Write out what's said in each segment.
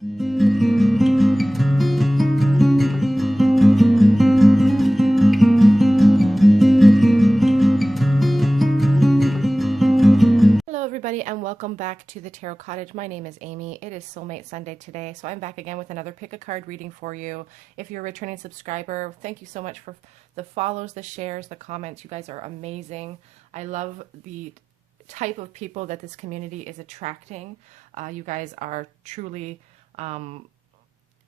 Hello everybody and welcome back to the Tarot Cottage. My name is Amy. It is Soulmate Sunday today, so I'm back again with another pick a card reading for you. If you're a returning subscriber, thank you so much for the follows, the shares, the comments. You guys are amazing. I love the type of people that this community is attracting. You guys are truly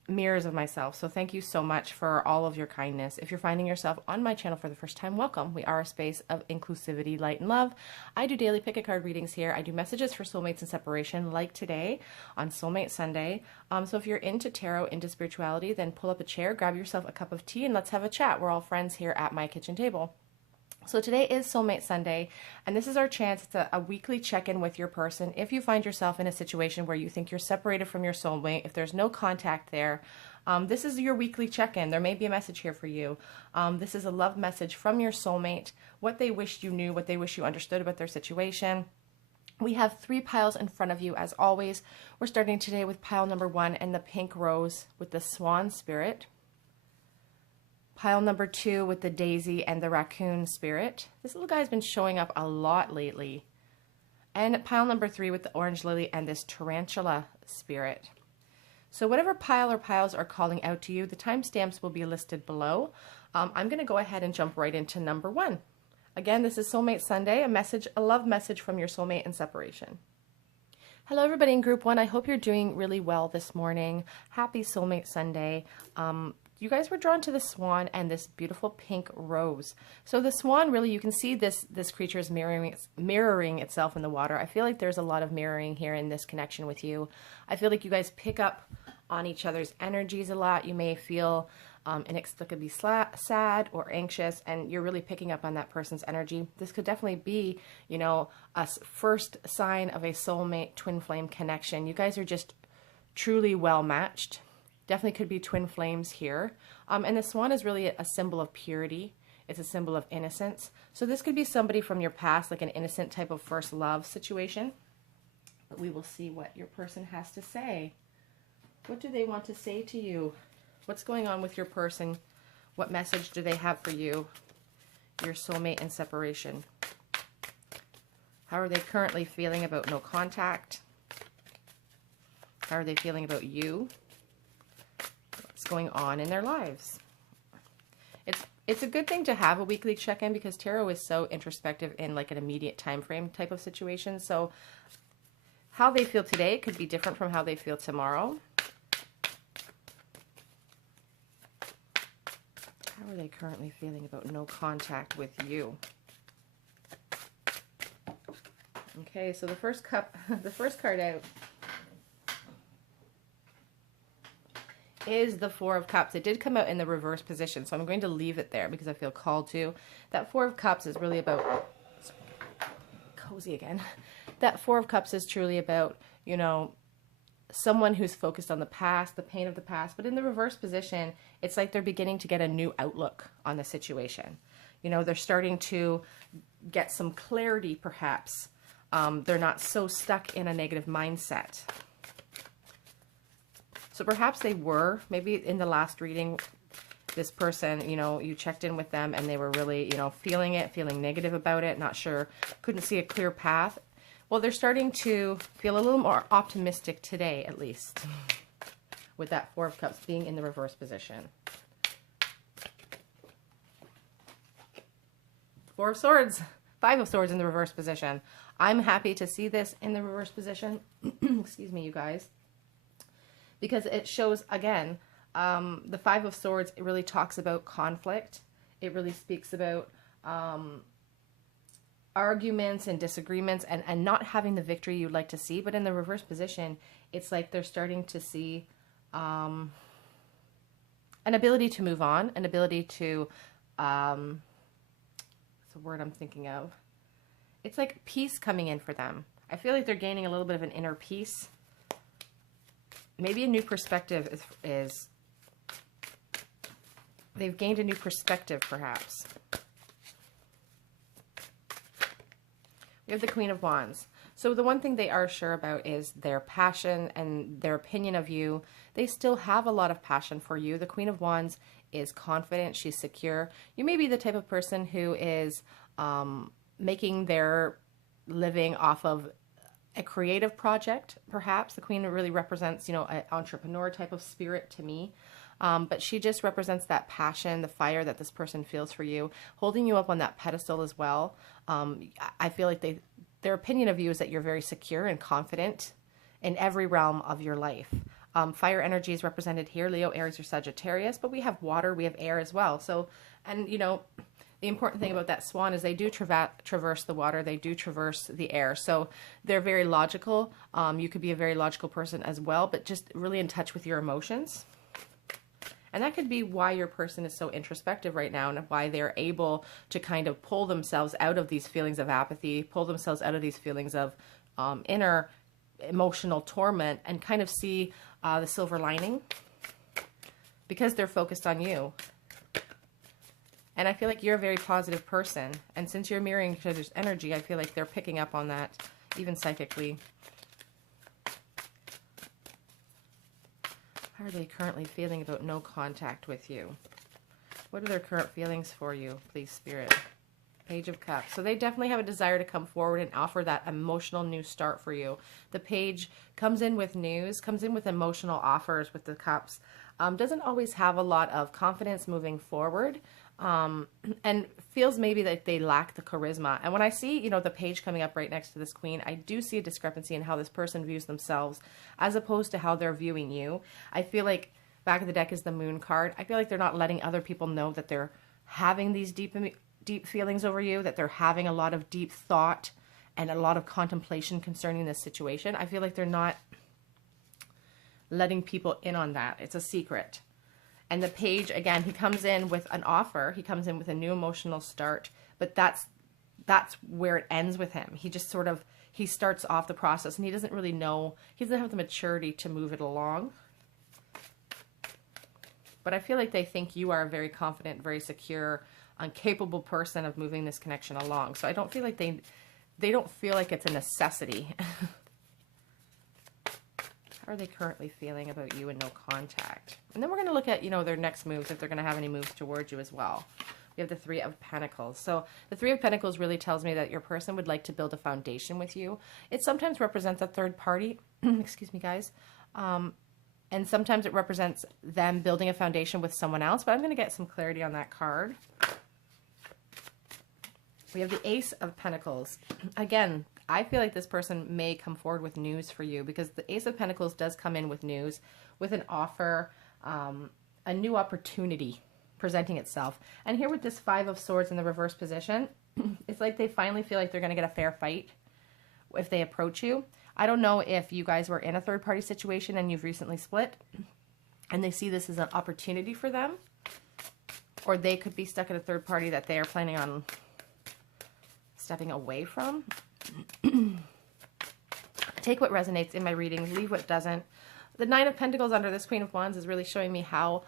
mirrors of myself, so thank you so much for all of your kindness. If you're finding yourself on my channel for the first time, welcome. We are a space of inclusivity, light, and love. I do daily pick a card readings here. I do messages for soulmates and separation, like today on Soulmate Sunday. So if you're into tarot, into spirituality, then pull up a chair, grab yourself a cup of tea, and let's have a chat. We're all friends here at my kitchen table. So today is Soulmate Sunday, and this is our chance. It's a weekly check-in with your person. If you find yourself in a situation where you think you're separated from your soulmate, if there's no contact there, this is your weekly check-in. There may be a message here for you. This is a love message from your soulmate, what they wish you knew, what they wish you understood about their situation. We have 3 piles in front of you as always. We're starting today with pile number 1 and the pink rose with the swan spirit. Pile number 2 with the daisy and the raccoon spirit. This little guy's been showing up a lot lately. And pile number 3 with the orange lily and this tarantula spirit. So whatever pile or piles are calling out to you, the timestamps will be listed below. I'm going to go ahead and jump right into number 1. Again, this is Soulmate Sunday, a love message from your soulmate in separation. Hello everybody in group 1. I hope you're doing really well this morning. Happy Soulmate Sunday. You guys were drawn to the swan and this beautiful pink rose. So the swan, really, you can see this creature is mirroring itself in the water. I feel like there's a lot of mirroring here in this connection with you. I feel like you guys pick up on each other's energies a lot. You may feel inexplicably sad or anxious, and you're really picking up on that person's energy. This could definitely be, you know, a first sign of a soulmate twin flame connection. You guys are just truly well matched. Definitely could be twin flames here. And the swan is really a symbol of purity. It's a symbol of innocence. So this could be somebody from your past, like an innocent type of first love situation. But we will see what your person has to say. What do they want to say to you? What's going on with your person? What message do they have for you, your soulmate in separation? How are they currently feeling about no contact? How are they feeling about you? Going on in their lives. It's a good thing to have a weekly check-in because tarot is so introspective in like an immediate time frame type of situation. So how they feel today could be different from how they feel tomorrow. How are they currently feeling about no contact with you? Okay, so the first card out is the Four of Cups. It did come out in the reverse position, so I'm going to leave it there because I feel called to. That Four of Cups is really about, cozy again. That Four of Cups is truly about, you know, someone who's focused on the past, the pain of the past, but in the reverse position, it's like they're beginning to get a new outlook on the situation. You know, they're starting to get some clarity, perhaps. They're not so stuck in a negative mindset. So perhaps they were, maybe in the last reading, this person, you know, you checked in with them and they were really, you know, feeling negative about it, not sure, couldn't see a clear path. Well, they're starting to feel a little more optimistic today, at least, with that Four of Cups being in the reverse position. Four of Swords, Five of Swords in the reverse position. I'm happy to see this in the reverse position. Excuse me, you guys. Because it shows, again, the Five of Swords, it really talks about conflict. It really speaks about arguments and disagreements and not having the victory you'd like to see. But in the reverse position, it's like they're starting to see an ability to move on, an ability to, what's the word I'm thinking of? It's like peace coming in for them. I feel like they're gaining a little bit of an inner peace. Maybe a new perspective is they've gained a new perspective, perhaps. We have the Queen of Wands. So the one thing they are sure about is their passion and their opinion of you. They still have a lot of passion for you. The Queen of Wands is confident. She's secure. You may be the type of person who is making their living off of a creative project, perhaps. The Queen really represents, you know, an entrepreneur type of spirit to me. But she just represents that passion, the fire that this person feels for you, holding you up on that pedestal as well. I feel like their opinion of you is that you're very secure and confident in every realm of your life. Fire energy is represented here, Leo, Aries, or Sagittarius, but we have water, we have air as well. So, and you know, the important thing about that swan is they do traverse the water, they do traverse the air. So they're very logical. You could be a very logical person as well, but just really in touch with your emotions. And that could be why your person is so introspective right now, and why they're able to kind of pull themselves out of these feelings of apathy, pull themselves out of these feelings of inner emotional torment, and kind of see the silver lining, because they're focused on you. And I feel like you're a very positive person. And since you're mirroring each other's energy, I feel like they're picking up on that, even psychically. How are they currently feeling about no contact with you? What are their current feelings for you, please, Spirit? Page of Cups. So they definitely have a desire to come forward and offer that emotional new start for you. The Page comes in with news, comes in with emotional offers with the Cups. Doesn't always have a lot of confidence moving forward. And feels maybe that they lack the charisma. And when I see, you know, the Page coming up right next to this Queen, I do see a discrepancy in how this person views themselves as opposed to how they're viewing you. I feel like back of the deck is the Moon card. I feel like they're not letting other people know that they're having these deep feelings over you, that they're having a lot of deep thought and a lot of contemplation concerning this situation. I feel like they're not letting people in on that. It's a secret. And the Page, again, he comes in with an offer. He comes in with a new emotional start, but that's where it ends with him. He just sort of, he starts off the process and he doesn't really know, he doesn't have the maturity to move it along. But I feel like they think you are a very confident, very secure, capable person of moving this connection along. So I don't feel like they don't feel like it's a necessity. How are they currently feeling about you and no contact? And then we're going to look at, you know, their next moves, if they're going to have any moves towards you as well. We have the Three of Pentacles. So the Three of Pentacles really tells me that your person would like to build a foundation with you. It sometimes represents a third party. Excuse me, guys. And sometimes it represents them building a foundation with someone else. But I'm going to get some clarity on that card. We have the Ace of Pentacles. Again, I feel like this person may come forward with news for you, because the Ace of Pentacles does come in with news, with an offer, a new opportunity presenting itself. And here with this Five of Swords in the reverse position, it's like they finally feel like they're going to get a fair fight if they approach you. I don't know if you guys were in a third party situation and you've recently split and they see this as an opportunity for them, or they could be stuck in a third party that they are planning on stepping away from. Take what resonates in my reading, leave what doesn't. The Nine of Pentacles under this Queen of Wands is really showing me how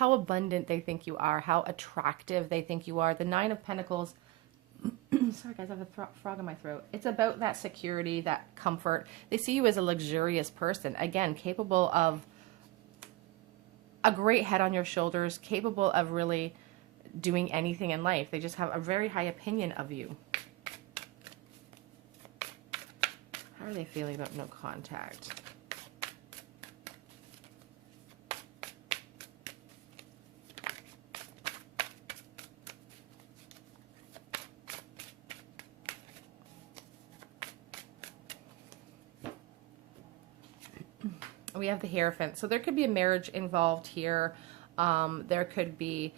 abundant they think you are, how attractive they think you are. The Nine of Pentacles, sorry guys, I have a frog in my throat. It's about that security, that comfort. They see you as a luxurious person, again, capable of a great head on your shoulders, capable of really doing anything in life. They just have a very high opinion of you. How are they feeling about no contact? We have the Hierophant. So there could be a marriage involved here. There could be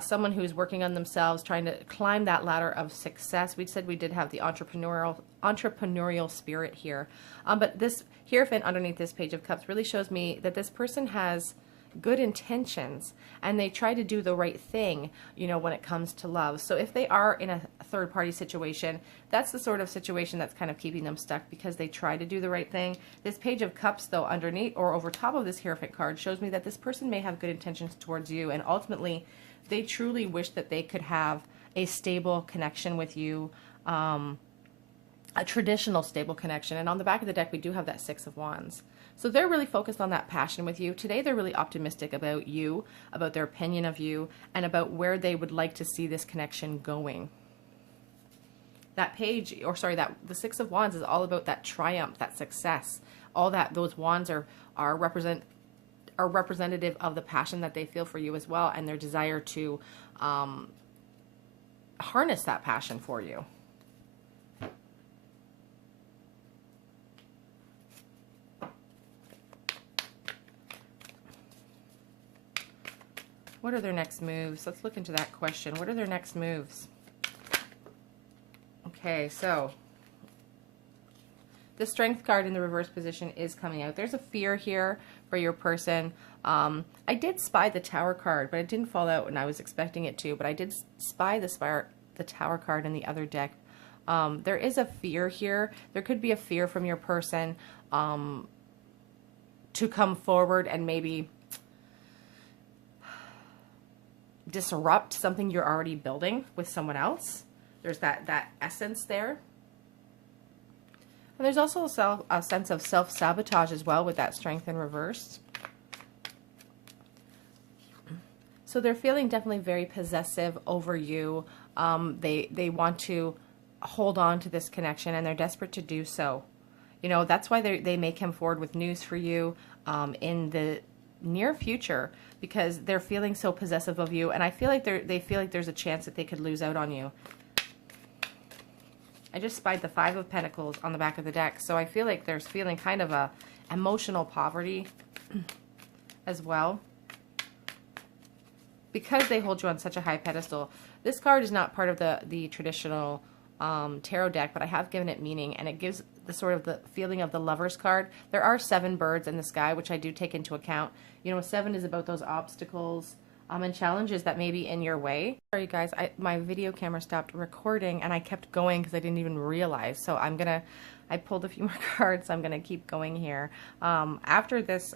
someone who's working on themselves, trying to climb that ladder of success. We said we did have the entrepreneurial spirit here. But this Hierophant underneath this Page of Cups really shows me that this person has good intentions and they try to do the right thing, you know, when it comes to love. So if they are in a third party situation, that's the sort of situation that's kind of keeping them stuck, because they try to do the right thing. This Page of Cups, though, underneath or over top of this Hierophant card shows me that this person may have good intentions towards you, and ultimately they truly wish that they could have a stable connection with you, a traditional stable connection. And on the back of the deck, we do have that Six of Wands. So they're really focused on that passion with you. Today, they're really optimistic about you, about their opinion of you, and about where they would like to see this connection going. That page, or sorry, that the Six of Wands is all about that triumph, that success. All that those wands are representative of the passion that they feel for you as well, and their desire to harness that passion for you. What are their next moves? Let's look into that question. What are their next moves? Okay, so the Strength card in the reverse position is coming out. There's a fear here for your person. I did spy the Tower card, but it didn't fall out when I was expecting it to, but I did spy the Tower card in the other deck. There is a fear here. There could be a fear from your person to come forward and maybe disrupt something you're already building with someone else. There's that essence there. And there's also a sense of self-sabotage as well with that Strength in reverse. So they're feeling definitely very possessive over you. They want to hold on to this connection, and they're desperate to do so. You know, that's why they may come forward with news for you in the near future, because they're feeling so possessive of you, and I feel like they feel like there's a chance that they could lose out on you. I just spied the Five of Pentacles on the back of the deck, so I feel like there's feeling kind of a emotional poverty as well, because they hold you on such a high pedestal. This card is not part of the traditional tarot deck, but I have given it meaning, and it gives the sort of the feeling of the Lovers card. There are 7 birds in the sky, which I do take into account. You know, 7 is about those obstacles and challenges that may be in your way. Sorry guys, my video camera stopped recording and I kept going because I didn't even realize. So I pulled a few more cards, so I'm gonna keep going here. After this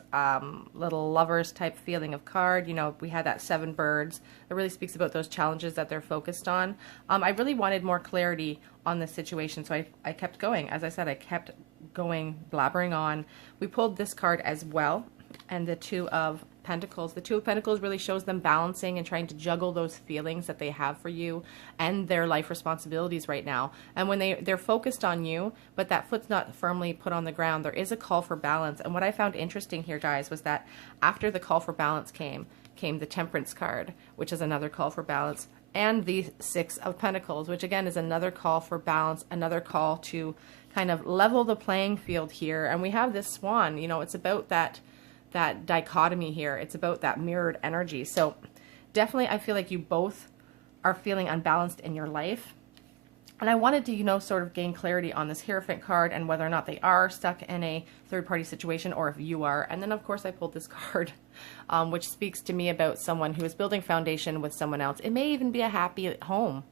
little Lovers type feeling of card, you know, we had that 7 birds. It really speaks about those challenges that they're focused on. I really wanted more clarity on the situation, so I kept going. As I said, I kept going, blabbering on. We pulled this card as well, and the Two of Pentacles. The Two of Pentacles really shows them balancing and trying to juggle those feelings that they have for you and their life responsibilities right now. And when they're focused on you, but that foot's not firmly put on the ground, there is a call for balance. And what I found interesting here, guys, was that after the call for balance came the Temperance card, which is another call for balance, and the Six of Pentacles, which again is another call for balance, another call to kind of level the playing field here. And we have this Swan, you know, it's about that dichotomy here. It's about that mirrored energy. So definitely I feel like you both are feeling unbalanced in your life. And I wanted to, you know, sort of gain clarity on this Hierophant card and whether or not they are stuck in a third-party situation or if you are. And then, of course, I pulled this card, which speaks to me about someone who is building foundation with someone else. It may even be a happy home.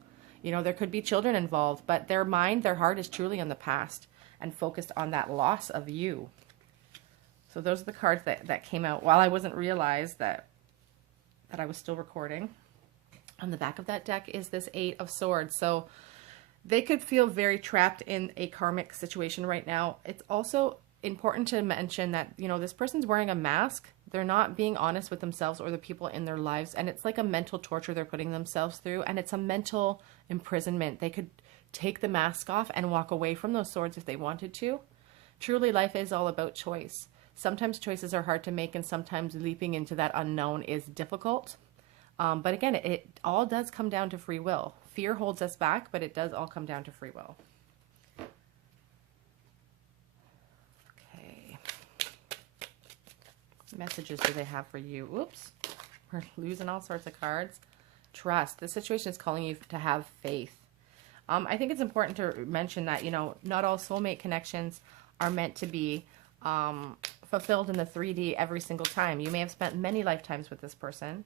You know, there could be children involved, but their mind, their heart is truly on the past and focused on that loss of you. So those are the cards that came out while I wasn't realized that I was still recording. On the back of that deck is this Eight of Swords. So they could feel very trapped in a karmic situation right now. It's also important to mention that, you know, this person's wearing a mask. They're not being honest with themselves or the people in their lives. And it's like a mental torture they're putting themselves through. And it's a mental imprisonment. They could take the mask off and walk away from those swords if they wanted to. Truly, life is all about choice. Sometimes choices are hard to make, and sometimes leaping into that unknown is difficult. But again, it all does come down to free will. Fear holds us back, but it does all come down to free will. Okay. What messages do they have for you? Oops. We're losing all sorts of cards. Trust. The situation is calling you to have faith. I think it's important to mention that, you know, not all soulmate connections are meant to be fulfilled in the 3D every single time. You may have spent many lifetimes with this person,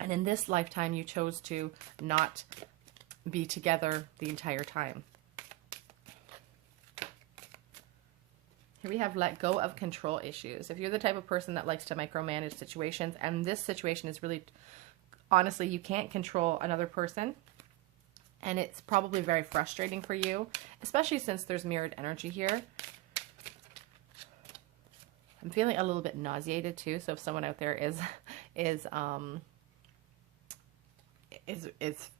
and in this lifetime you chose to not be together the entire time. Here we have let go of control issues. If you're the type of person that likes to micromanage situations, and this situation is really, honestly, you can't control another person, And it's probably very frustrating for you, especially since there's mirrored energy here. I'm feeling a little bit nauseated too. So if someone out there is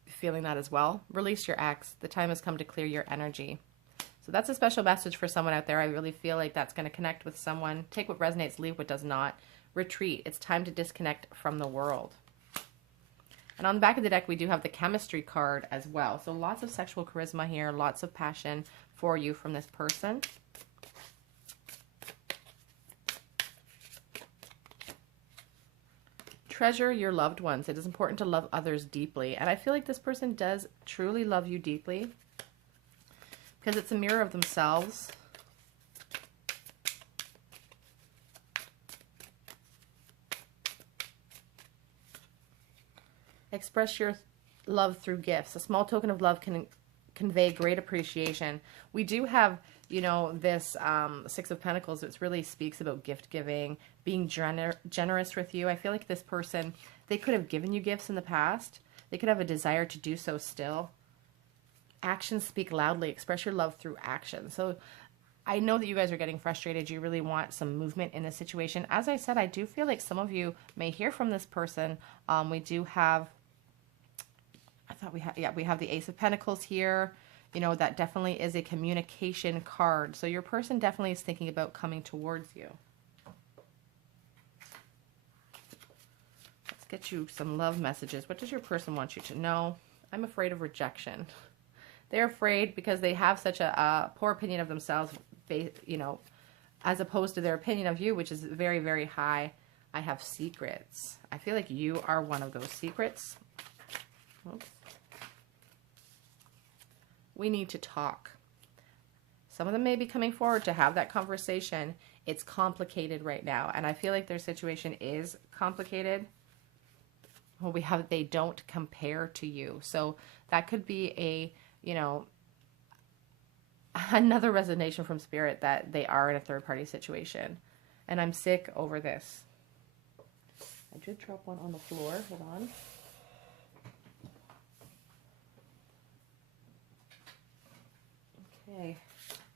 feeling that as well, release your ex. The time has come to clear your energy. So that's a special message for someone out there. I really feel like that's going to connect with someone. Take what resonates, leave what does not. Retreat. It's time to disconnect from the world. And on the back of the deck, we do have the chemistry card as well. So lots of sexual charisma here, lots of passion for you from this person. Treasure your loved ones. It is important to love others deeply. And I feel like this person does truly love you deeply because it's a mirror of themselves. Express your love through gifts. A small token of love can convey great appreciation. We do have, you know, this Six of Pentacles, which really speaks about gift giving, being generous with you. I feel like this person, they could have given you gifts in the past. They could have a desire to do so still. Actions speak loudly. Express your love through action. So I know that you guys are getting frustrated. You really want some movement in this situation. As I said, I do feel like some of you may hear from this person. We do have, we have the Ace of Pentacles here. You know, that definitely is a communication card. So your person definitely is thinking about coming towards you. Let's get you some love messages. What does your person want you to know? I'm afraid of rejection. They're afraid because they have such a poor opinion of themselves, you know, as opposed to their opinion of you, which is very, very high. I have secrets. I feel like you are one of those secrets. Oops. We need to talk. Some of them may be coming forward to have that conversation. It's complicated right now. And I feel like their situation is complicated. Well, we have, they don't compare to you. So that could be a, you know, another resonation from Spirit that they are in a third party situation. And I'm sick over this. I did drop one on the floor. Hold on.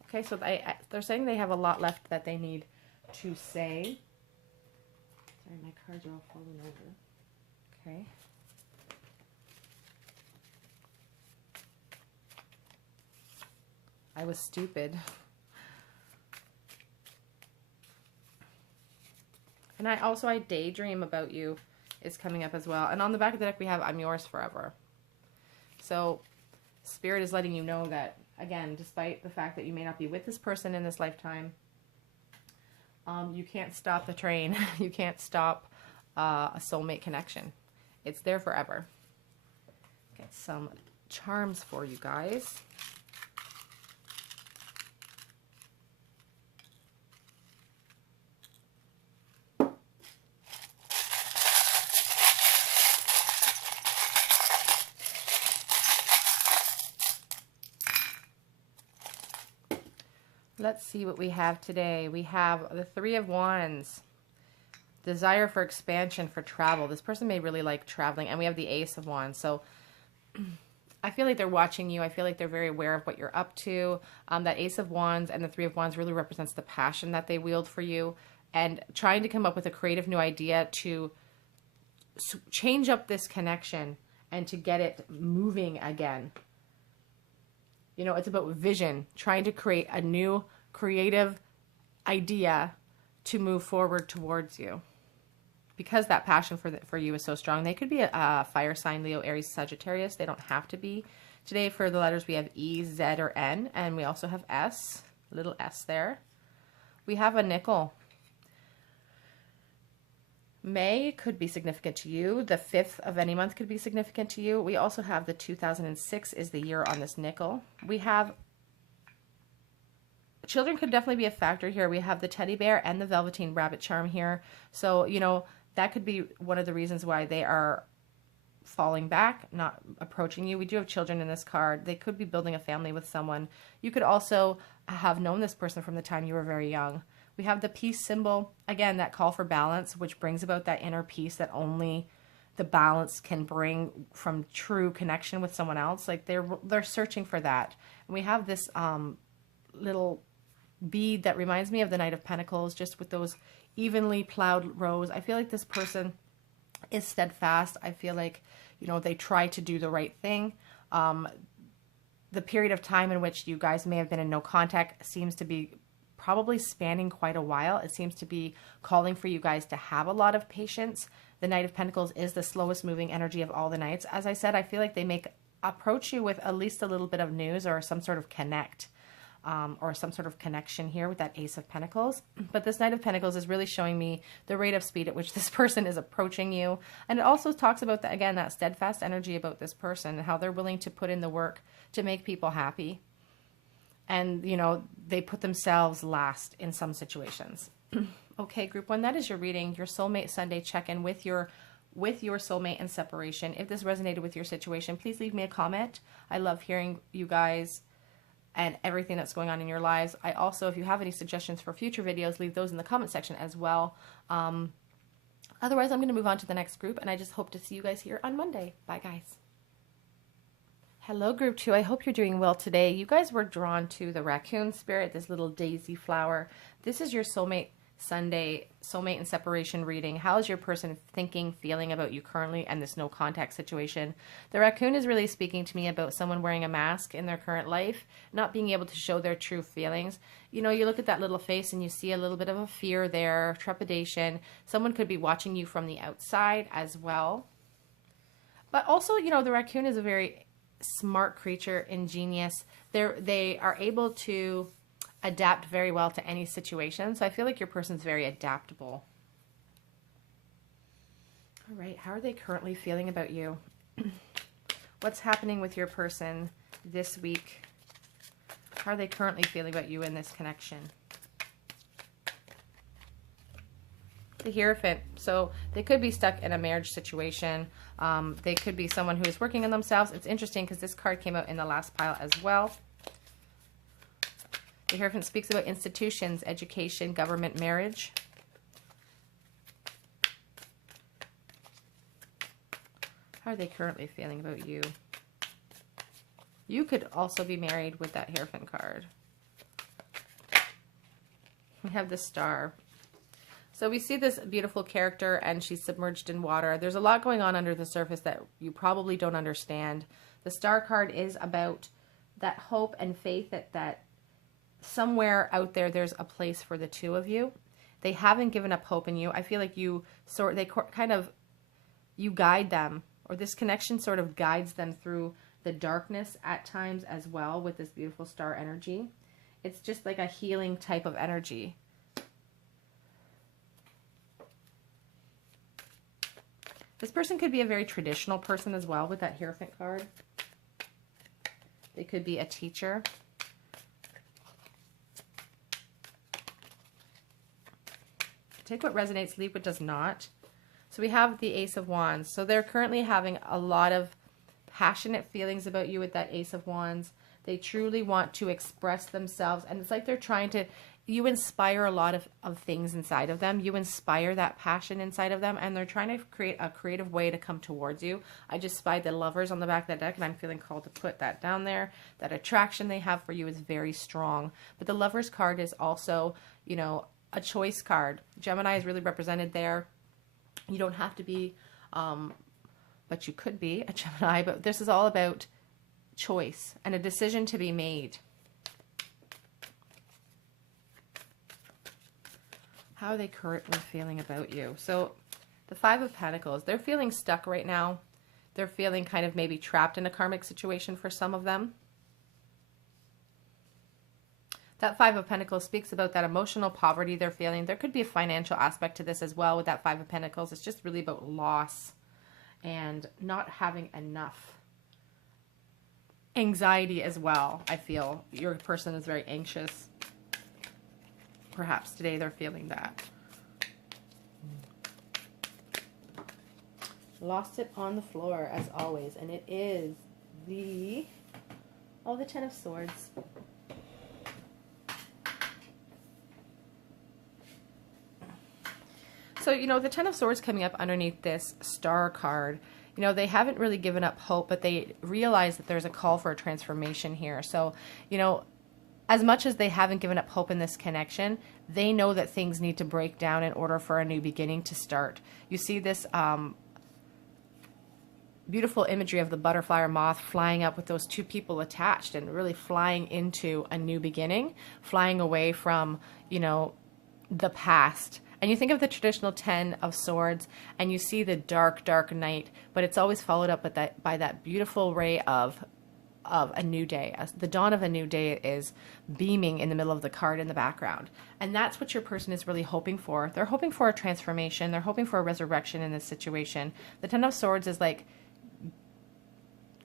Okay, so they're saying they have a lot left that they need to say. Sorry, my cards are all falling over. Okay. I was stupid. And I daydream about you is coming up as well. And on the back of the deck we have I'm yours forever. So Spirit is letting you know that, again, despite the fact that you may not be with this person in this lifetime, you can't stop the train. You can't stop a soulmate connection. It's there forever. Get some charms for you guys. Let's see what we have today. We have the Three of Wands. Desire for expansion, for travel. This person may really like traveling. And we have the Ace of Wands. So I feel like they're watching you. I feel like they're very aware of what you're up to. That Ace of Wands and the Three of Wands really represents the passion that they wield for you. And trying to come up with a creative new idea to change up this connection and to get it moving again. You know, it's about vision, trying to create a new creative idea to move forward towards you. Because that passion for you is so strong. They could be a fire sign, Leo, Aries, Sagittarius. They don't have to be. Today for the letters we have E, Z, or N. And we also have S, little S there. We have a nickel. May could be significant to you. The 5th of any month could be significant to you. We also have the 2006 is the year on this nickel. We have children could definitely be a factor here. We have the teddy bear and the velveteen rabbit charm here. So, you know, that could be one of the reasons why they are falling back, not approaching you. We do have children in this card. They could be building a family with someone. You could also have known this person from the time you were very young. We have the peace symbol, again, that call for balance, which brings about that inner peace that only the balance can bring from true connection with someone else. Like they're searching for that. And we have this little bead that reminds me of the Knight of Pentacles, just with those evenly plowed rows. I feel like this person is steadfast. I feel like, you know, they try to do the right thing. The period of time in which you guys may have been in no contact seems to be probably spanning quite a while. It seems to be calling for you guys to have a lot of patience. The Knight of Pentacles is the slowest moving energy of all the knights. As I said, I feel like they approach you with at least a little bit of news or some sort of connect. Or some sort of connection here with that Ace of Pentacles. But this Knight of Pentacles is really showing me the rate of speed at which this person is approaching you. And it also talks about, again, that steadfast energy about this person and how they're willing to put in the work to make people happy. And, you know, they put themselves last in some situations. Okay, group 1, that is your reading, your Soulmate Sunday check-in with your soulmate and separation. If this resonated with your situation, please leave me a comment. I love hearing you guys and everything that's going on in your lives. I also, if you have any suggestions for future videos, leave those in the comment section as well. Otherwise, I'm going to move on to the next group, and I just hope to see you guys here on Monday. Bye, guys. Hello, group 2. I hope you're doing well today. You guys were drawn to the raccoon spirit, this little daisy flower. This is your Soulmate Sunday soulmate and separation reading. How is your person thinking, feeling about you currently and this no contact situation? The raccoon is really speaking to me about someone wearing a mask in their current life, not being able to show their true feelings. You know, you look at that little face and you see a little bit of a fear there, trepidation. Someone could be watching you from the outside as well. But also, you know, the raccoon is a very smart creature, ingenious. They are able to adapt very well to any situation. So I feel like your person's very adaptable. All right, how are they currently feeling about you? What's happening with your person this week? How are they currently feeling about you in this connection? The Hierophant. So they could be stuck in a marriage situation. They could be someone who is working on themselves. It's interesting because this card came out in the last pile as well. The Hierophant speaks about institutions, education, government, marriage. How are they currently feeling about you? You could also be married with that Hierophant card. We have the Star. So we see this beautiful character and she's submerged in water. There's a lot going on under the surface that you probably don't understand. The Star card is about that hope and faith that somewhere out there, there's a place for the two of you. They haven't given up hope in you. I feel like you guide them, or this connection sort of guides them through the darkness at times as well with this beautiful star energy. It's just like a healing type of energy. This person could be a very traditional person as well with that Hierophant card. They could be a teacher. Take what resonates, leave what does not. So we have the Ace of Wands. So they're currently having a lot of passionate feelings about you with that Ace of Wands. They truly want to express themselves. And it's like they're trying to, you inspire a lot of things inside of them. You inspire that passion inside of them. And they're trying to create a creative way to come towards you. I just spied the Lovers on the back of that deck, and I'm feeling called to put that down there. That attraction they have for you is very strong. But the Lovers card is also, you know, a choice card. Gemini is really represented there. You don't have to be, but you could be a Gemini. But this is all about choice and a decision to be made. How are they currently feeling about you? So the Five of Pentacles, they're feeling stuck right now. They're feeling kind of maybe trapped in a karmic situation for some of them. That Five of Pentacles speaks about that emotional poverty they're feeling. There could be a financial aspect to this as well with that Five of Pentacles. It's just really about loss and not having enough. Anxiety as well, I feel. Your person is very anxious. Perhaps today they're feeling that. Lost it on the floor as always. And it is the Ten of Swords. So, you know, the Ten of Swords coming up underneath this Star card, you know, they haven't really given up hope, but they realize that there's a call for a transformation here. So, you know, as much as they haven't given up hope in this connection, they know that things need to break down in order for a new beginning to start. You see this beautiful imagery of the butterfly or moth flying up with those two people attached and really flying into a new beginning, flying away from, you know, the past. And you think of the traditional 10 of Swords and you see the dark, dark night, but it's always followed up with by that beautiful ray of a new day. The dawn of a new day is beaming in the middle of the card in the background. And that's what your person is really hoping for. They're hoping for a transformation. They're hoping for a resurrection in this situation. The 10 of Swords is like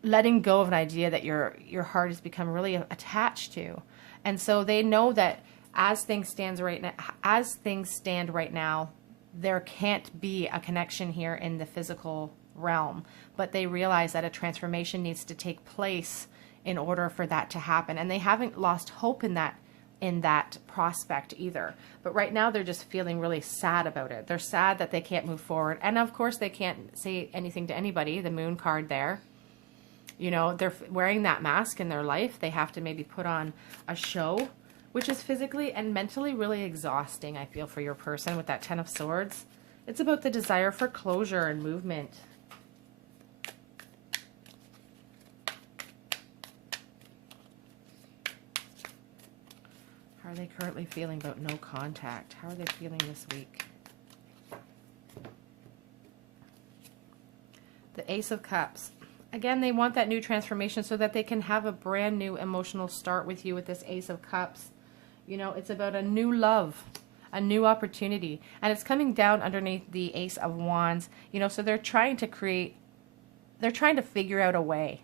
letting go of an idea that your heart has become really attached to. And so they know that as things stand right now, there can't be a connection here in the physical realm, but they realize that a transformation needs to take place in order for that to happen. And they haven't lost hope in that prospect either. But right now they're just feeling really sad about it. They're sad that they can't move forward. And of course they can't say anything to anybody. The Moon card there. You know, they're wearing that mask in their life. They have to maybe put on a show, which is physically and mentally really exhausting, I feel, for your person with that 10 of Swords. It's about the desire for closure and movement. How are they currently feeling about no contact? How are they feeling this week? The Ace of Cups. Again, they want that new transformation so that they can have a brand new emotional start with you with this Ace of Cups. You know, it's about a new love, a new opportunity. And it's coming down underneath the Ace of Wands. You know, so they're trying to figure out a way.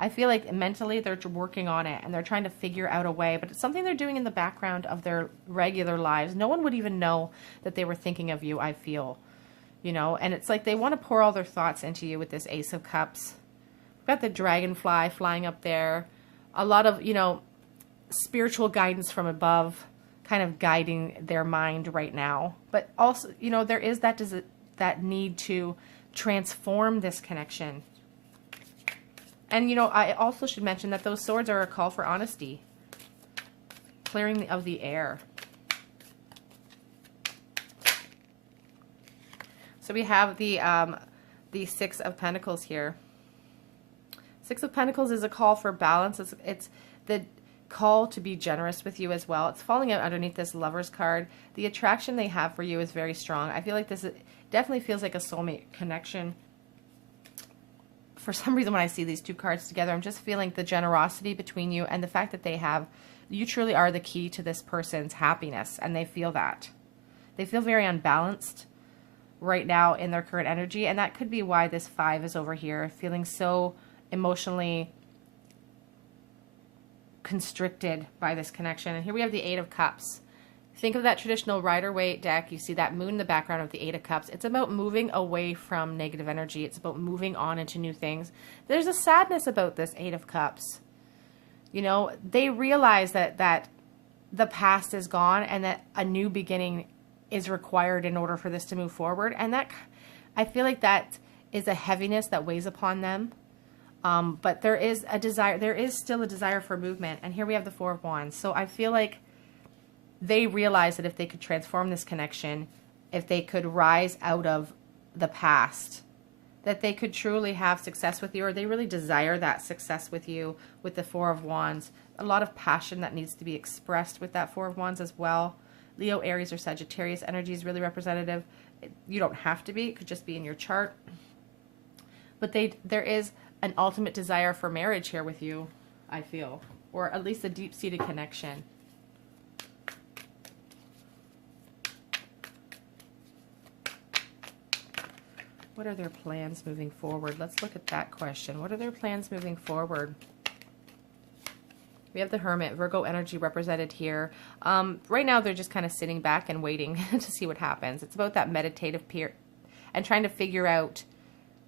I feel like mentally they're working on it and they're trying to figure out a way. But it's something they're doing in the background of their regular lives. No one would even know that they were thinking of you, I feel. You know, and it's like they want to pour all their thoughts into you with this Ace of Cups. We've got the dragonfly flying up there. A lot of, you know, spiritual guidance from above kind of guiding their mind right now. But also, you know, there is that need to transform this connection. And, you know, I also should mention that those swords are a call for honesty. Clearing of the air. So we have the Six of Pentacles here. Six of Pentacles is a call for balance. It's the call to be generous with you as well. It's falling out underneath this Lover's card. The attraction they have for you is very strong. I feel like this definitely feels like a soulmate connection. For some reason, when I see these two cards together, I'm just feeling the generosity between you and the fact that you truly are the key to this person's happiness, and they feel that. They feel very unbalanced right now in their current energy, and that could be why this 5 is over here, feeling so emotionally constricted by this connection. And here we have the 8 of Cups. Think of that traditional Rider-Waite deck. You see that moon in the background of the 8 of Cups. It's about moving away from negative energy. It's about moving on into new things. There's a sadness about this 8 of Cups. You know, they realize that the past is gone and that a new beginning is required in order for this to move forward. And that, I feel like that is a heaviness that weighs upon them. But there is a desire, there is still a desire for movement. And here we have the 4 of Wands. So I feel like they realize that if they could transform this connection, if they could rise out of the past, that they could truly have success with you, or they really desire that success with you with the 4 of Wands. A lot of passion that needs to be expressed with that 4 of Wands as well. Leo, Aries, or Sagittarius energy is really representative. You don't have to be. It could just be in your chart. But there is an ultimate desire for marriage here with you, I feel. Or at least a deep-seated connection. What are their plans moving forward? Let's look at that question. What are their plans moving forward? We have the Hermit, Virgo energy represented here. Right now, they're just kind of sitting back and waiting to see what happens. It's about that meditative period and trying to figure out,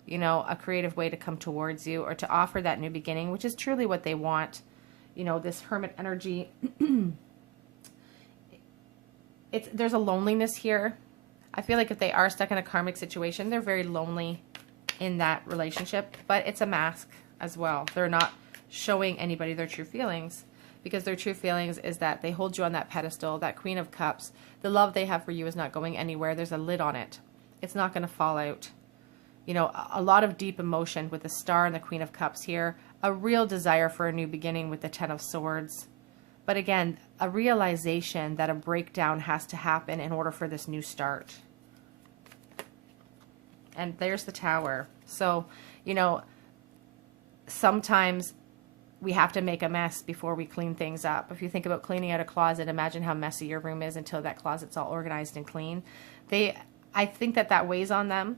you know, a creative way to come towards you or to offer that new beginning, which is truly what they want. You know, this Hermit energy, there's a loneliness here. I feel like if they are stuck in a karmic situation, they're very lonely in that relationship, but it's a mask as well. They're not showing anybody their true feelings, because their true feelings is that they hold you on that pedestal, that Queen of Cups. The love they have for you is not going anywhere. There's a lid on it. It's not going to fall out. You know, a lot of deep emotion with the Star and the Queen of Cups here. A real desire for a new beginning with the Ten of Swords. But again, a realization that a breakdown has to happen in order for this new start. And there's the Tower. So, you know, sometimes we have to make a mess before we clean things up. If you think about cleaning out a closet, imagine how messy your room is until that closet's all organized and clean. I think that weighs on them.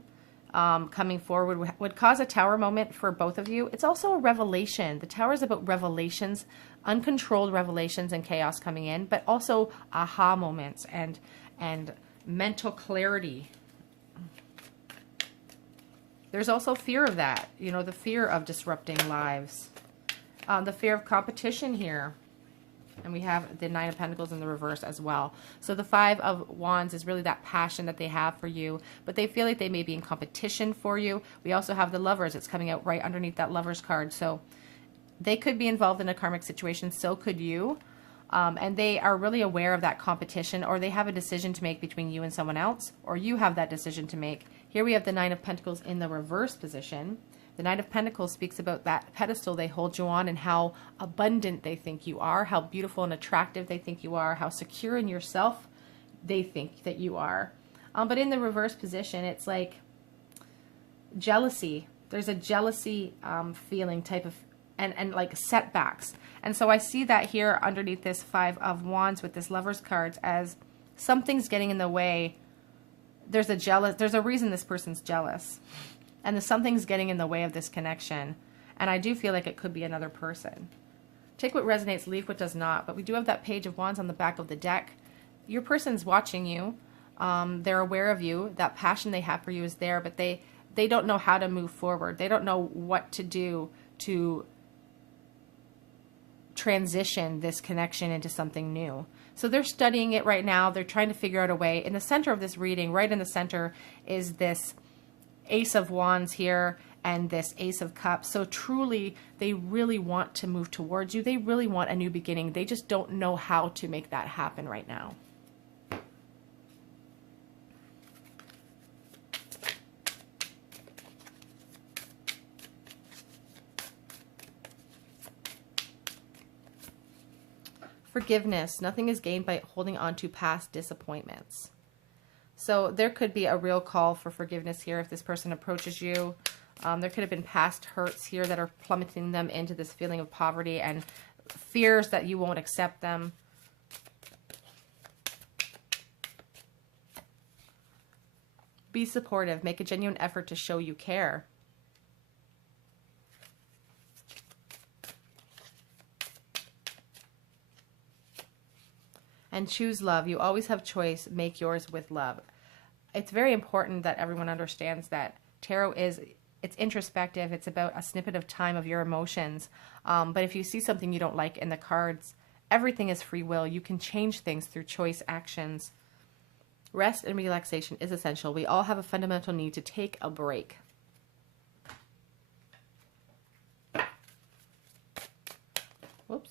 Coming forward would cause a Tower moment for both of you. It's also a revelation. The Tower is about revelations, uncontrolled revelations and chaos coming in, but also aha moments and mental clarity. There's also fear of that, you know, the fear of disrupting lives, the fear of competition here. And we have the Nine of Pentacles in the reverse as well. So the Five of Wands is really that passion that they have for you, but they feel like they may be in competition for you. We also have the Lovers. It's coming out right underneath that Lovers card. So they could be involved in a karmic situation. So could you. And they are really aware of that competition, or they have a decision to make between you and someone else, or you have that decision to make. Here we have the Nine of Pentacles in the reverse position. The Knight of Pentacles speaks about that pedestal they hold you on and how abundant they think you are, how beautiful and attractive they think you are, how secure in yourself they think that you are. But in the reverse position, it's like jealousy. There's a jealousy feeling type of, and like setbacks. And so I see that here underneath this Five of Wands with this Lovers cards as something's getting in the way. There's a reason this person's jealous. And something's getting in the way of this connection. And I do feel like it could be another person. Take what resonates, leave what does not. But we do have that Page of Wands on the back of the deck. Your person's watching you. They're aware of you. That passion they have for you is there, but they don't know how to move forward. They don't know what to do to transition this connection into something new. So they're studying it right now. They're trying to figure out a way. In the center of this reading, right in the center, is this Ace of Wands here and this Ace of Cups. So truly, they really want to move towards you. They really want a new beginning. They just don't know how to make that happen right now. Forgiveness. Nothing is gained by holding on to past disappointments. So there could be a real call for forgiveness here if this person approaches you. There could have been past hurts here that are plummeting them into this feeling of poverty and fears that you won't accept them. Be supportive. Make a genuine effort to show you care. And choose love. You always have choice. Make yours with love. It's very important that everyone understands that tarot it's introspective. It's about a snippet of time of your emotions. But if you see something you don't like in the cards, everything is free will. You can change things through choice actions. Rest and relaxation is essential. We all have a fundamental need to take a break. Whoops.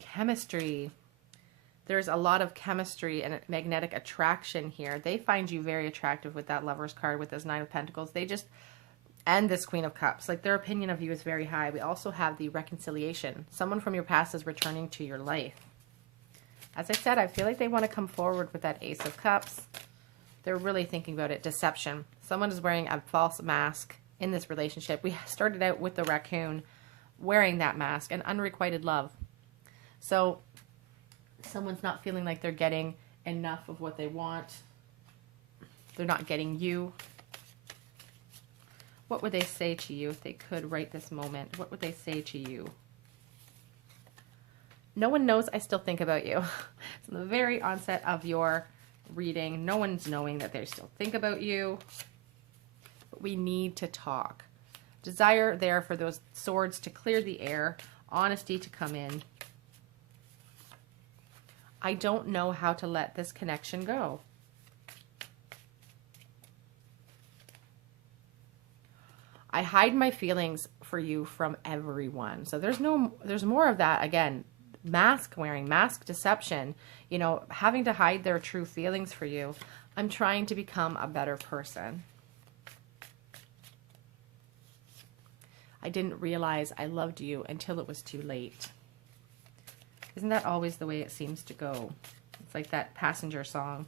Chemistry. There's a lot of chemistry and magnetic attraction here. They find you very attractive with that Lover's card, with this Nine of Pentacles. And this Queen of Cups. Like, their opinion of you is very high. We also have the reconciliation. Someone from your past is returning to your life. As I said, I feel like they want to come forward with that Ace of Cups. They're really thinking about it. Deception. Someone is wearing a false mask in this relationship. We started out with the raccoon wearing that mask, and unrequited love. So someone's not feeling like they're getting enough of what they want. They're not getting you. What would they say to you if they could right this moment? What would they say to you? No one knows I still think about you. From the very onset of your reading, no one's knowing that they still think about you. But we need to talk. Desire there for those swords to clear the air. Honesty to come in. I don't know how to let this connection go. I hide my feelings for you from everyone. So there's more of that. Again, mask wearing, mask deception, you know, having to hide their true feelings for you. I'm trying to become a better person. I didn't realize I loved you until it was too late. Isn't that always the way it seems to go? It's like that Passenger song.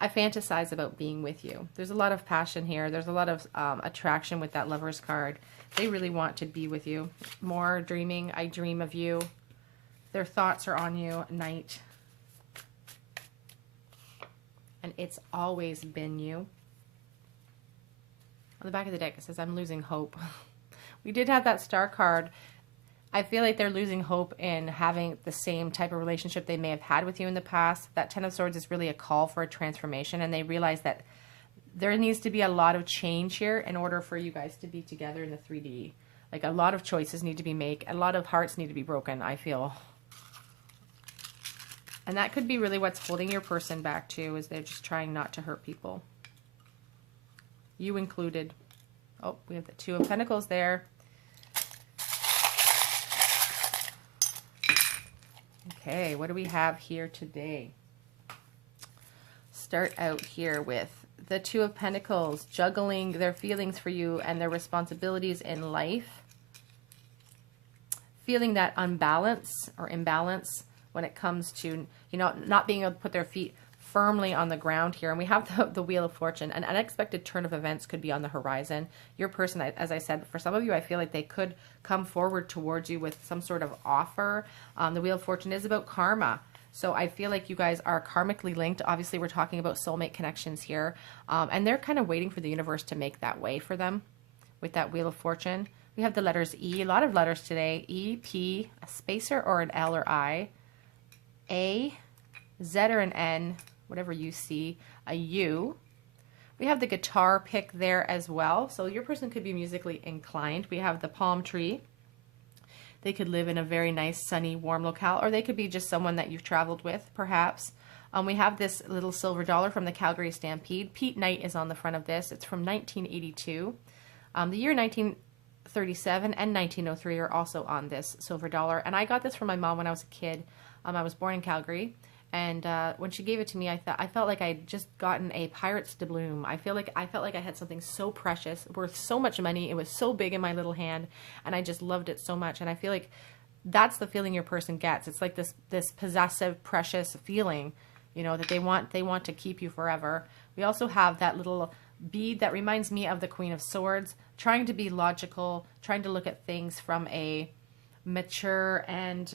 I fantasize about being with you. There's a lot of passion here. There's a lot of attraction with that Lover's card. They really want to be with you. More dreaming. I dream of you. Their thoughts are on you at night. And it's always been you. On the back of the deck, it says, I'm losing hope. We did have that Star card. I feel like they're losing hope in having the same type of relationship they may have had with you in the past. That Ten of Swords is really a call for a transformation, and they realize that there needs to be a lot of change here in order for you guys to be together in the 3D. Like, a lot of choices need to be made. A lot of hearts need to be broken, I feel. And that could be really what's holding your person back too, is they're just trying not to hurt people. You included. Oh, we have the Two of Pentacles there. Okay, what do we have here today? Start out here with the Two of Pentacles, juggling their feelings for you and their responsibilities in life. Feeling that unbalance or imbalance when it comes to, you know, not being able to put their feet firmly on the ground here. And we have the Wheel of Fortune. An unexpected turn of events could be on the horizon. Your person, as I said, for some of you, I feel like they could come forward towards you with some sort of offer. The Wheel of Fortune is about karma. So I feel like you guys are karmically linked. Obviously, we're talking about soulmate connections here. And they're kind of waiting for the universe to make that way for them with that Wheel of Fortune. We have the letters E, a lot of letters today. E, P, a spacer or an L or I, A, Z or an N, whatever you see, a U. We have the guitar pick there as well. So your person could be musically inclined. We have the palm tree. They could live in a very nice, sunny, warm locale, or they could be just someone that you've traveled with, perhaps. We have this little silver dollar from the Calgary Stampede. Pete Knight is on the front of this. It's from 1982. The year 1937 and 1903 are also on this silver dollar. And I got this from my mom when I was a kid. I was born in Calgary. And when she gave it to me, I felt like I had just gotten a Pirates doubloon. I felt like I had something so precious, worth so much money. It was so big in my little hand, and I just loved it so much. And I feel like that's the feeling your person gets. It's like this possessive, precious feeling, you know, that they want to keep you forever. We also have that little bead that reminds me of the Queen of Swords, trying to be logical, trying to look at things from a mature and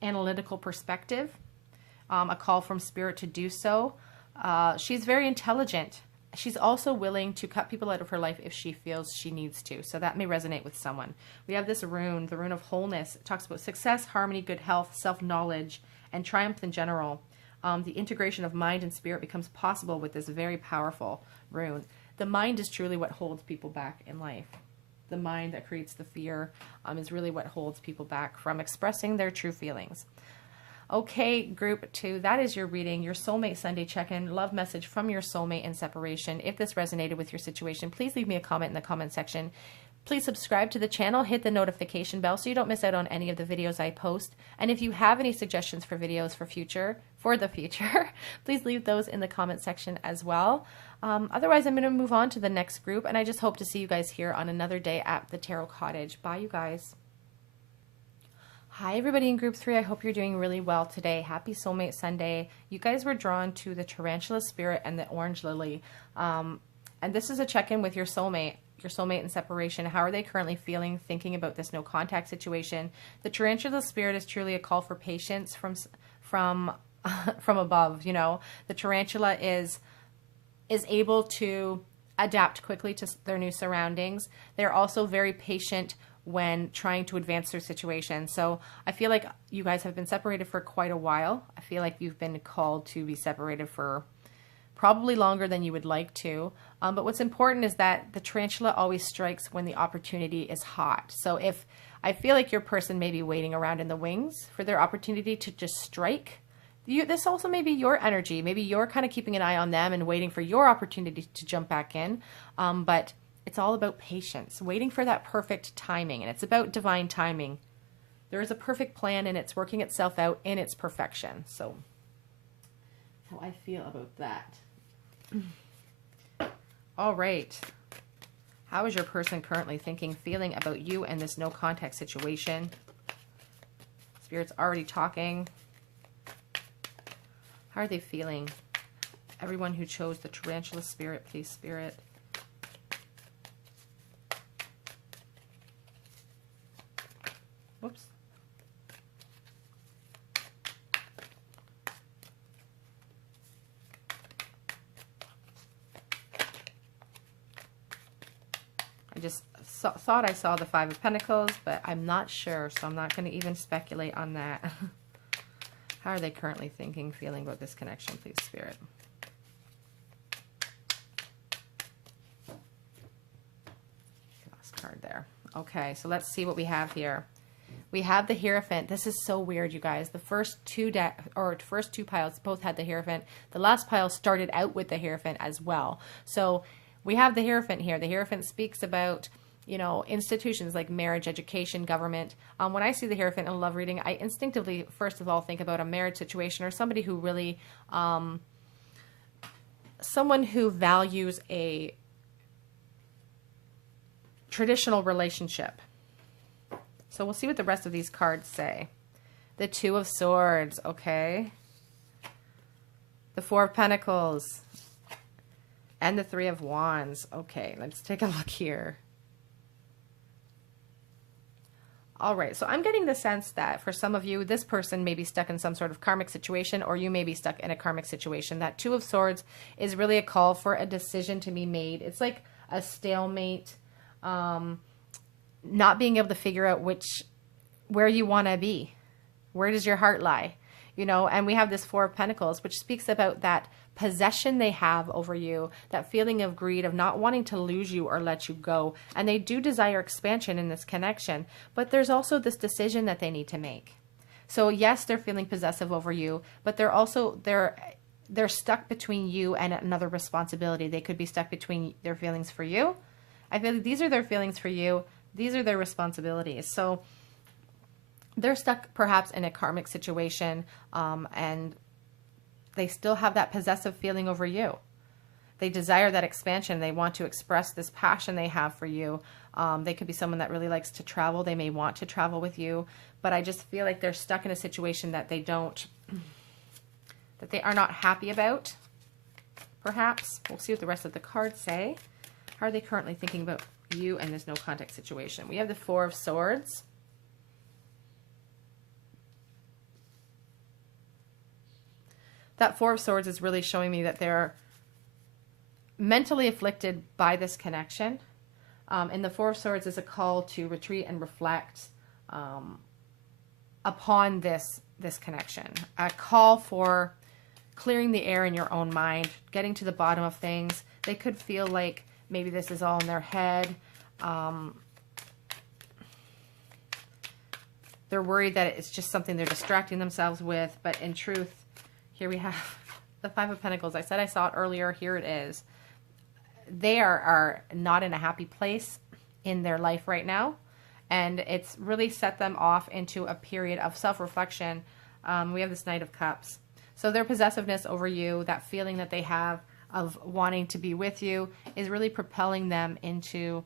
analytical perspective. A call from Spirit to do so. She's very intelligent. She's also willing to cut people out of her life if she feels she needs to. So that may resonate with someone. We have this rune, the rune of wholeness. It talks about success, harmony, good health, self-knowledge, and triumph in general. The integration of mind and spirit becomes possible with this very powerful rune. The mind is truly what holds people back in life. The mind that creates the fear is really what holds people back from expressing their true feelings. Okay, group 2, that is your reading, your Soulmate Sunday check-in, love message from your soulmate in separation. If this resonated with your situation, please leave me a comment in the comment section. Please subscribe to the channel, hit the notification bell so you don't miss out on any of the videos I post. And if you have any suggestions for videos for the future, please leave those in the comment section as well. Otherwise, I'm going to move on to the next group, and I just hope to see you guys here on another day at the Tarot Cottage. Bye, you guys. Hi everybody in group 3, I hope you're doing really well today. Happy Soulmate Sunday. You guys were drawn to the Tarantula Spirit and the Orange Lily. And this is a check-in with your soulmate in separation. How are they currently feeling, thinking about this no contact situation? The Tarantula Spirit is truly a call for patience from above, you know. The tarantula is able to adapt quickly to their new surroundings. They're also very patient when trying to advance their situation. So I feel like you guys have been separated for quite a while. I feel like you've been called to be separated for probably longer than you would like to. But what's important is that the tarantula always strikes when the opportunity is hot. So if I feel like your person may be waiting around in the wings for their opportunity to just strike, This also may be your energy. Maybe you're kind of keeping an eye on them and waiting for your opportunity to jump back in. But it's all about patience, waiting for that perfect timing. And it's about divine timing. There is a perfect plan and it's working itself out in its perfection. So how I feel about that. All right. How is your person currently thinking, feeling about you and this no contact situation? Spirit's already talking. How are they feeling? Everyone who chose the tarantula spirit, please, Spirit. Whoops. I just thought I saw the Five of Pentacles, but I'm not sure, so I'm not going to even speculate on that. How are they currently thinking, feeling about this connection, please, Spirit? Last card there. Okay, so let's see what we have here. We have the Hierophant. This is so weird, you guys. The first two piles both had the Hierophant. The last pile started out with the Hierophant as well. So we have the Hierophant here. The Hierophant speaks about, you know, institutions like marriage, education, government. When I see the Hierophant in a love reading, I instinctively, first of all, think about a marriage situation or somebody who really, someone who values a traditional relationship. So we'll see what the rest of these cards say. The Two of Swords, okay. The Four of Pentacles. And the Three of Wands. Okay, let's take a look here. All right, so I'm getting the sense that for some of you, this person may be stuck in some sort of karmic situation, or you may be stuck in a karmic situation. That Two of Swords is really a call for a decision to be made. It's like a stalemate, not being able to figure out where you want to be. Where does your heart lie? You know, and we have this Four of Pentacles, which speaks about that possession they have over you, that feeling of greed, of not wanting to lose you or let you go. And they do desire expansion in this connection, but there's also this decision that they need to make. So yes, they're feeling possessive over you, but they're also, they're stuck between you and another responsibility. They could be stuck between their feelings for you. I feel like these are their feelings for you. These are their responsibilities. So they're stuck perhaps in a karmic situation, and they still have that possessive feeling over you. They desire that expansion. They want to express this passion they have for you. They could be someone that really likes to travel. They may want to travel with you, but I just feel like they're stuck in a situation that they are not happy about, perhaps. We'll see what the rest of the cards say. How are they currently thinking about you and this no contact situation? We have the Four of Swords. That Four of Swords is really showing me that they're mentally afflicted by this connection. And the Four of Swords is a call to retreat and reflect upon this connection. A call for clearing the air in your own mind, getting to the bottom of things. They could feel like maybe this is all in their head. They're worried that it's just something they're distracting themselves with, but in truth, here we have the Five of Pentacles. I said I saw it earlier. Here it is. They are not in a happy place in their life right now, and it's really set them off into a period of self-reflection. We have this Knight of Cups. So their possessiveness over you, that feeling that they have of wanting to be with you, is really propelling them into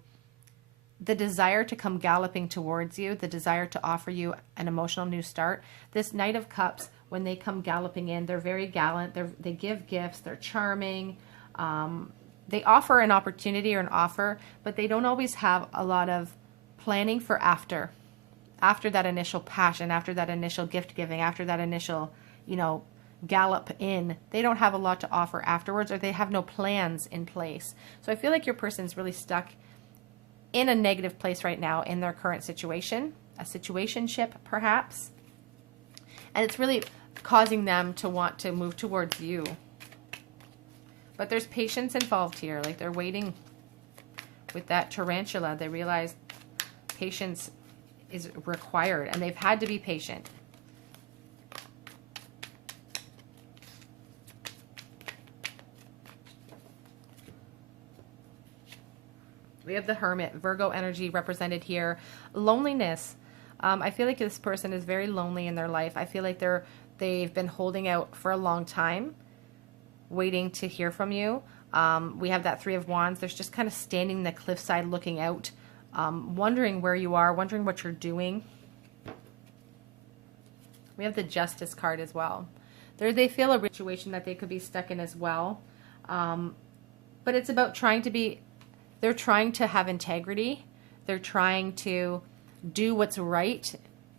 the desire to come galloping towards you, the desire to offer you an emotional new start. This Knight of Cups, when they come galloping in, they're very gallant. They give gifts. They're charming. They offer an opportunity or an offer, but they don't always have a lot of planning for after that initial passion, after that initial gift giving, after that initial, gallop in. They don't have a lot to offer afterwards, or they have no plans in place. So I feel like your person's really stuck in a negative place right now in their current situation, a situationship perhaps. And it's really causing them to want to move towards you. But there's patience involved here. Like they're waiting with that tarantula. They realize patience is required, and they've had to be patient. We have the Hermit, Virgo energy represented here. Loneliness. I feel like this person is very lonely in their life. I feel like they've been holding out for a long time, waiting to hear from you. We have that Three of Wands. There's just kind of standing the cliffside looking out, wondering where you are, wondering what you're doing. We have the Justice card as well. They feel a situation that they could be stuck in as well. But it's about they're trying to have integrity. They're trying to do what's right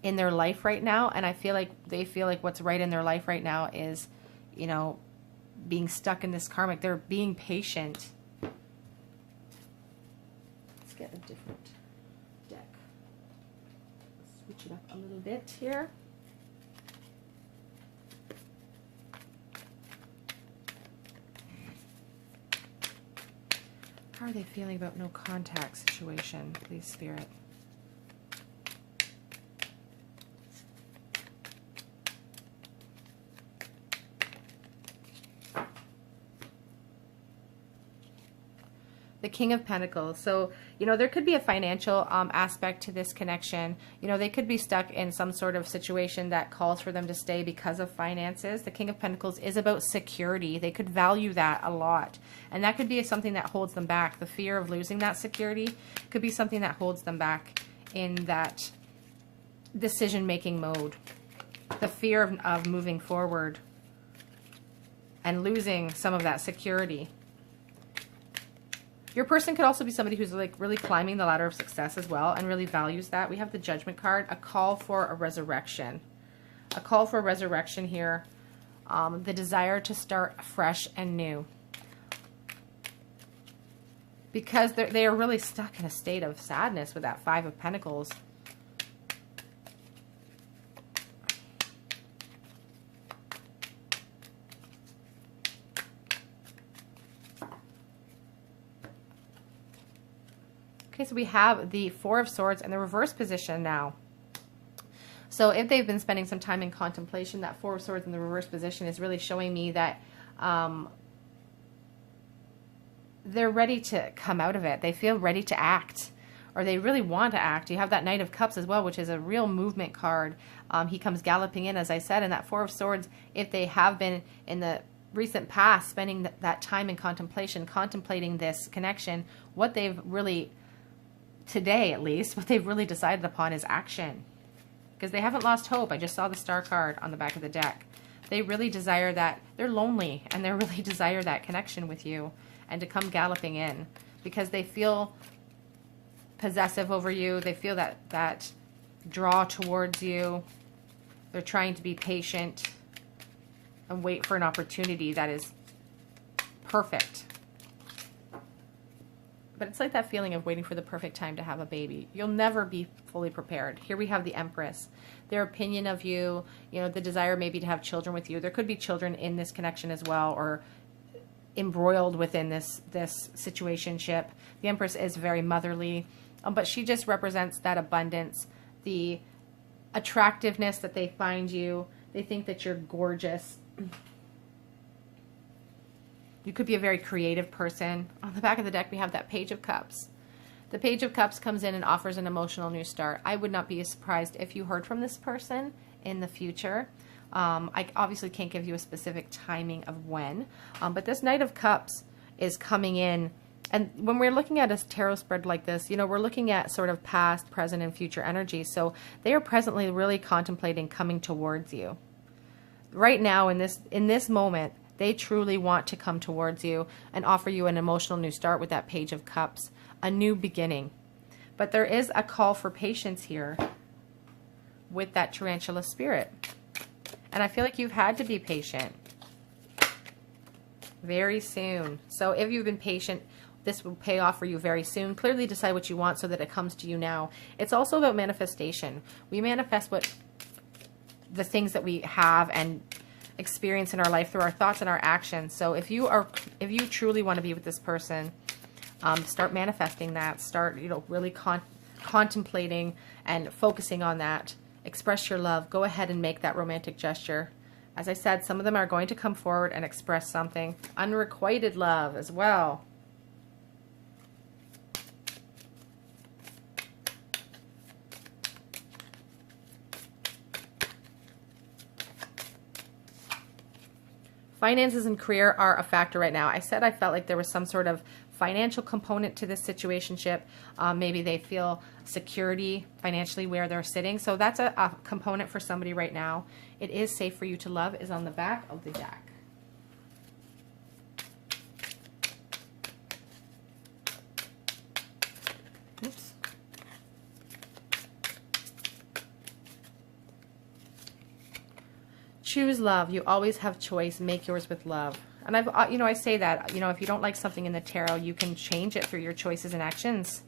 in their life right now. And I feel like they feel like what's right in their life right now is, you know, being stuck in this karmic. They're being patient. Let's get a different deck. Let's switch it up a little bit here. How are they feeling about no contact situation, please, Spirit? The King of Pentacles. So, you know, there could be a financial aspect to this connection. You know, they could be stuck in some sort of situation that calls for them to stay because of finances. The King of Pentacles is about security. They could value that a lot. And that could be something that holds them back. The fear of losing that security could be something that holds them back in that decision-making mode. The fear of moving forward and losing some of that security. Your person could also be somebody who's like really climbing the ladder of success as well and really values that. We have the Judgment card, a call for a resurrection. A call for a resurrection here. The desire to start fresh and new. Because they are really stuck in a state of sadness with that Five of Pentacles. Okay, so we have the Four of Swords in the reverse position now. So if they've been spending some time in contemplation, that Four of Swords in the reverse position is really showing me that they're ready to come out of it. They feel ready to act, or they really want to act. You have that Knight of Cups as well, which is a real movement card. He comes galloping in, as I said, and that Four of Swords, if they have been in the recent past spending that time in contemplation, contemplating this connection, what they've really... today at least, what they've really decided upon is action. Because they haven't lost hope. I just saw the Star card on the back of the deck. They really desire that. They're lonely, and they really desire that connection with you and to come galloping in. Because they feel possessive over you. They feel that draw towards you. They're trying to be patient and wait for an opportunity that is perfect. But it's like that feeling of waiting for the perfect time to have a baby. You'll never be fully prepared. Here we have the Empress. Their opinion of you, you know, the desire maybe to have children with you. There could be children in this connection as well, or embroiled within this situationship. The Empress is very motherly, but she just represents that abundance, the attractiveness that they find you. They think that you're gorgeous. You could be a very creative person. On the back of the deck, we have that Page of Cups. The Page of Cups comes in and offers an emotional new start. I would not be surprised if you heard from this person in the future. I obviously can't give you a specific timing of when, but this Knight of Cups is coming in. And when we're looking at a tarot spread like this, you know, we're looking at sort of past, present, and future energy. So they are presently really contemplating coming towards you. Right now, in this moment, they truly want to come towards you and offer you an emotional new start with that Page of Cups, a new beginning. But there is a call for patience here with that Tarantula spirit. And I feel like you've had to be patient very soon. So if you've been patient, this will pay off for you very soon. Clearly decide what you want so that it comes to you now. It's also about manifestation. We manifest the things that we have and experience in our life through our thoughts and our actions. So if you truly want to be with this person, start manifesting that. Start, you know, really contemplating and focusing on that. Express your love. Go ahead and make that romantic gesture. As I said, some of them are going to come forward and express something. Unrequited love as well. Finances and career are a factor right now. I said I felt like there was some sort of financial component to this situationship. Maybe they feel security financially where they're sitting. So that's a component for somebody right now. It is safe for you to love is on the back of the deck. Oops. Choose love. You always have choice. Make yours with love. And I say that, if you don't like something in the tarot, you can change it through your choices and actions.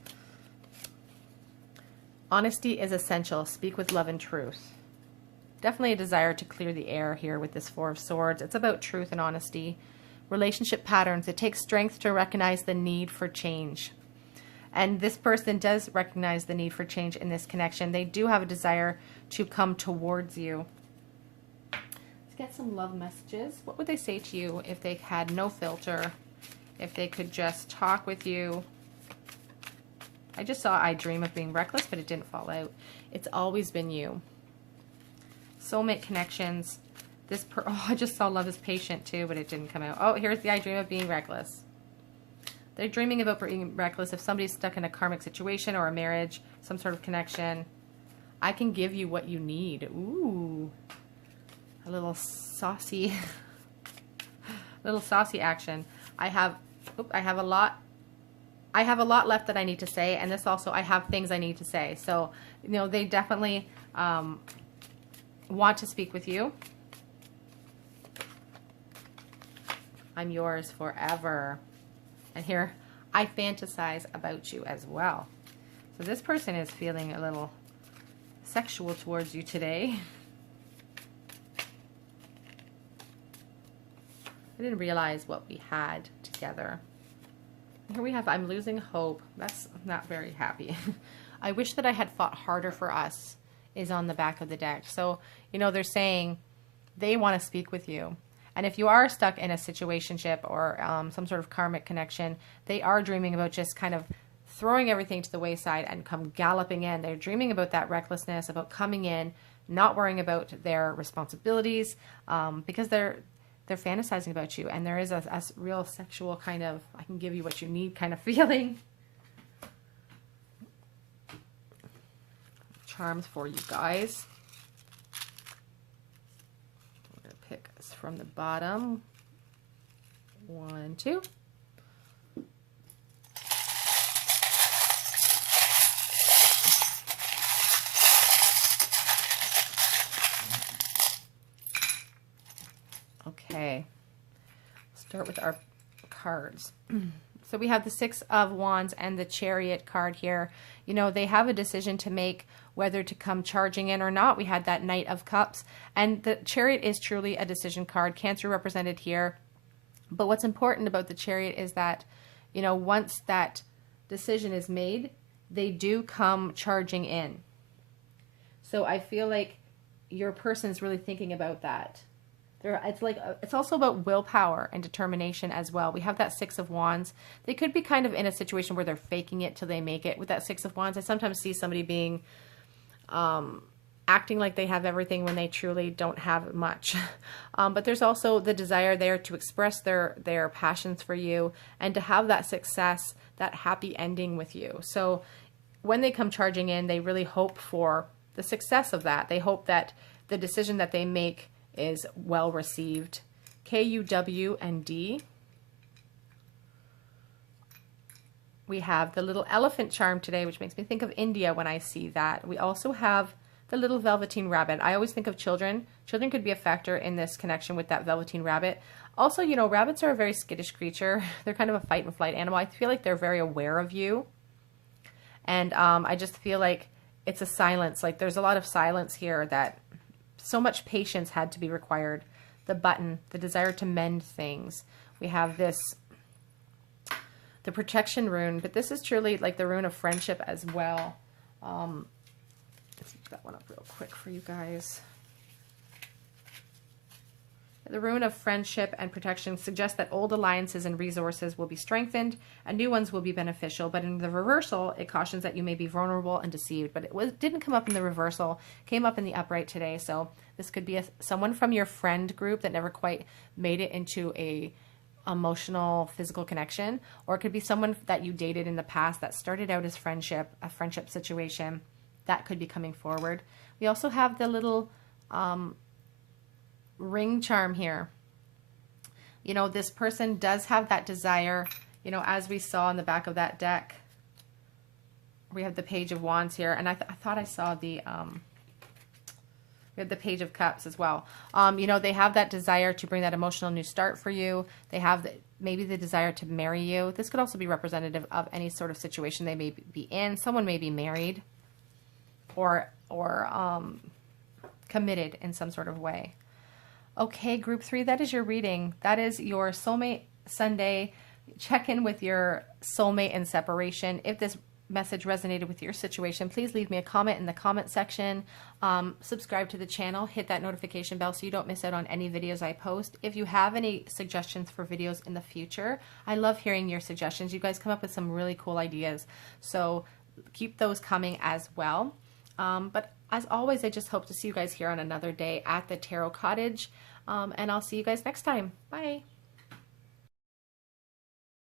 Honesty is essential. Speak with love and truth. Definitely a desire to clear the air here with this Four of Swords. It's about truth and honesty. Relationship patterns. It takes strength to recognize the need for change. And this person does recognize the need for change in this connection. They do have a desire to come towards you. Let's get some love messages. What would they say to you if they had no filter? If they could just talk with you? I just saw I dream of being reckless, but it didn't fall out. It's always been you. Soulmate connections. Oh, I just saw love is patient too, but it didn't come out. Oh, here's the I dream of being reckless. They're dreaming about being reckless. If somebody's stuck in a karmic situation or a marriage, some sort of connection, I can give you what you need. Ooh, a little saucy, action. I have a lot left that I need to say, and this also, I have things I need to say. So, they definitely want to speak with you. I'm yours forever. And here, I fantasize about you as well. So this person is feeling a little sexual towards you today. I didn't realize what we had together. Here we have, I'm losing hope. That's not very happy. I wish that I had fought harder for us is on the back of the deck. So, they're saying they want to speak with you. And if you are stuck in a situationship or some sort of karmic connection, they are dreaming about just kind of throwing everything to the wayside and come galloping in. They're dreaming about that recklessness, about coming in, not worrying about their responsibilities, because they're fantasizing about you. And there is a real sexual kind of, I can give you what you need kind of feeling. Charms for you guys. From the bottom, 1, 2. Okay, start with our cards. So we have the Six of Wands and the Chariot card here. They have a decision to make whether to come charging in or not. We had that Knight of Cups, and the Chariot is truly a decision card. Cancer represented here. But what's important about the Chariot is that, once that decision is made, they do come charging in. So I feel like your person is really thinking about that. It's also about willpower and determination as well. We have that Six of Wands. They could be kind of in a situation where they're faking it till they make it. With that Six of Wands, I sometimes see somebody being acting like they have everything when they truly don't have much. But there's also the desire there to express their passions for you and to have that success, that happy ending with you. So when they come charging in, they really hope for the success of that. They hope that the decision that they make is well received. K, U, W, and D. We have the little elephant charm today, which makes me think of India when I see that. We also have the little velveteen rabbit. I always think of children. Children could be a factor in this connection with that velveteen rabbit. Also, rabbits are a very skittish creature. They're kind of a fight and flight animal. I feel like they're very aware of you. And I just feel like it's a silence. Like there's a lot of silence here that so much patience had to be required. The button, the desire to mend things. We have this, the protection rune, but this is truly like the rune of friendship as well. Let's look that one up real quick for you guys. The rune of friendship and protection suggests that old alliances and resources will be strengthened and new ones will be beneficial. But in the reversal, it cautions that you may be vulnerable and deceived. But didn't come up in the reversal, came up in the upright today. So this could be someone from your friend group that never quite made it into a emotional, physical connection. Or it could be someone that you dated in the past that started out as friendship, a friendship situation that could be coming forward. We also have the little ring charm here. You know, this person does have that desire, you know, as we saw in the back of that deck. We have the Page of Wands here, and I thought I saw the we have the Page of Cups as well. You know, they have that desire to bring that emotional new start for you. They have maybe the desire to marry you. This could also be representative of any sort of situation they may be in. Someone may be married or committed in some sort of way. Okay, group 3, that is your reading. That is your Soulmate Sunday. Check in with your soulmate and separation. If this message resonated with your situation, please leave me a comment in the comment section. Subscribe to the channel. Hit that notification bell so you don't miss out on any videos I post. If you have any suggestions for videos in the future, I love hearing your suggestions. You guys come up with some really cool ideas. So keep those coming as well. But as always, I just hope to see you guys here on another day at the Tarot Cottage. And I'll see you guys next time. Bye.